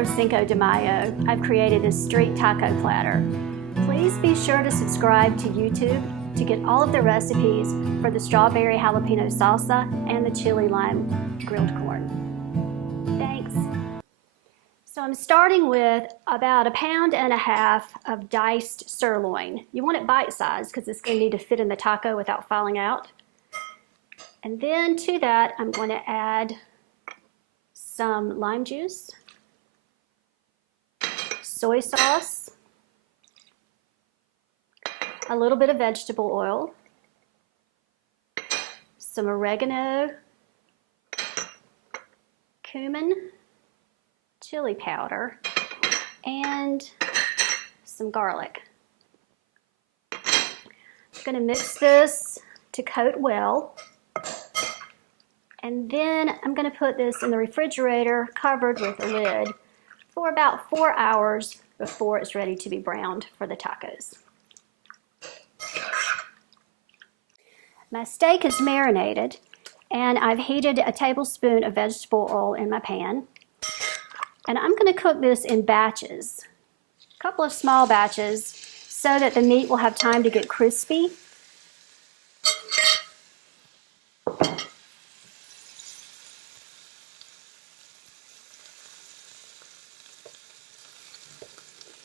tomorrow Cinco de Mayo, I've created a street taco platter. Please be sure to subscribe to YouTube to get all of the recipes for the strawberry jalapeno salsa and the chili lime grilled corn. Thanks. So I'm starting with about 1.5 pounds of diced sirloin. You want it bite-sized because it's going to need to fit in the taco without falling out. And then to that, I'm going to add some lime juice, soy sauce, a little bit of vegetable oil, some oregano, cumin, chili powder, and some garlic. I'm going to mix this to coat well. And then I'm going to put this in the refrigerator covered with a lid for about 4 hours before it's ready to be browned for the tacos. My steak is marinated and I've heated a tablespoon of vegetable oil in my pan. And I'm going to cook this in batches, a couple of small batches, so that the meat will have time to get crispy.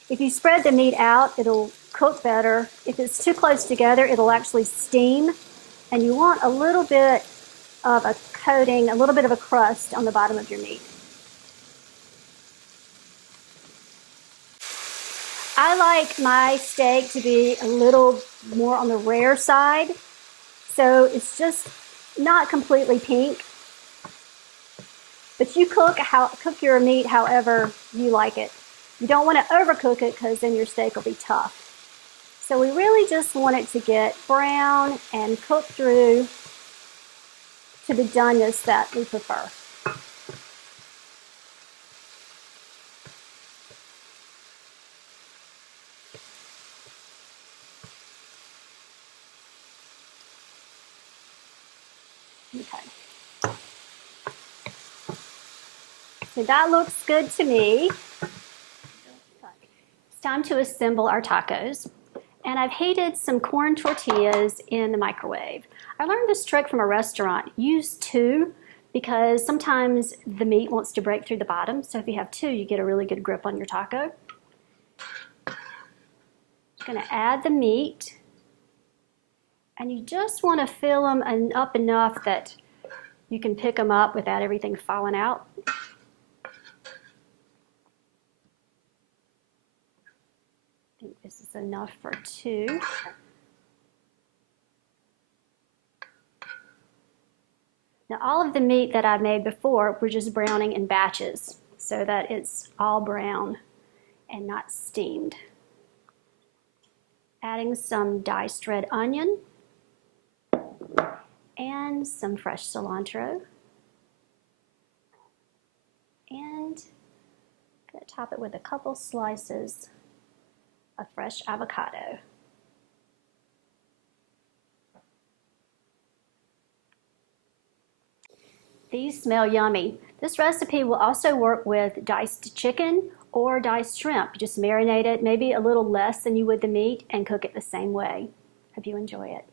If you spread the meat out, it'll cook better. If it's too close together, it'll actually steam. And you want a little bit of a coating, a little bit of a crust on the bottom of your meat. I like my steak to be a little more on the rare side. So it's just not completely pink. But you cook your meat however you like it. You don't want to overcook it because then your steak will be tough. So we really just want it to get brown and cook through to the doneness that we prefer. Okay. So that looks good to me. It's time to assemble our tacos. And I've heated some corn tortillas in the microwave. I learned this trick from a restaurant. Use 2 because sometimes the meat wants to break through the bottom. So if you have 2, you get a really good grip on your taco. I'm going to add the meat. And you just want to fill them up enough that you can pick them up without everything falling out. I think this is enough for 2. Now all of the meat that I made before, we're just browning in batches so that it's all brown and not steamed. Adding some diced red onion and some fresh cilantro. And I'm going to top it with a couple slices of fresh avocado. These smell yummy. This recipe will also work with diced chicken or diced shrimp. Just marinate it, maybe a little less than you would the meat, and cook it the same way. Hope you enjoy it.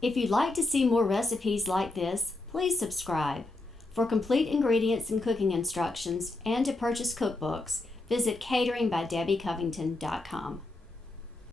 If you'd like to see more recipes like this, please subscribe. For complete ingredients and cooking instructions and to purchase cookbooks, visit cateringbydebbycovington.com.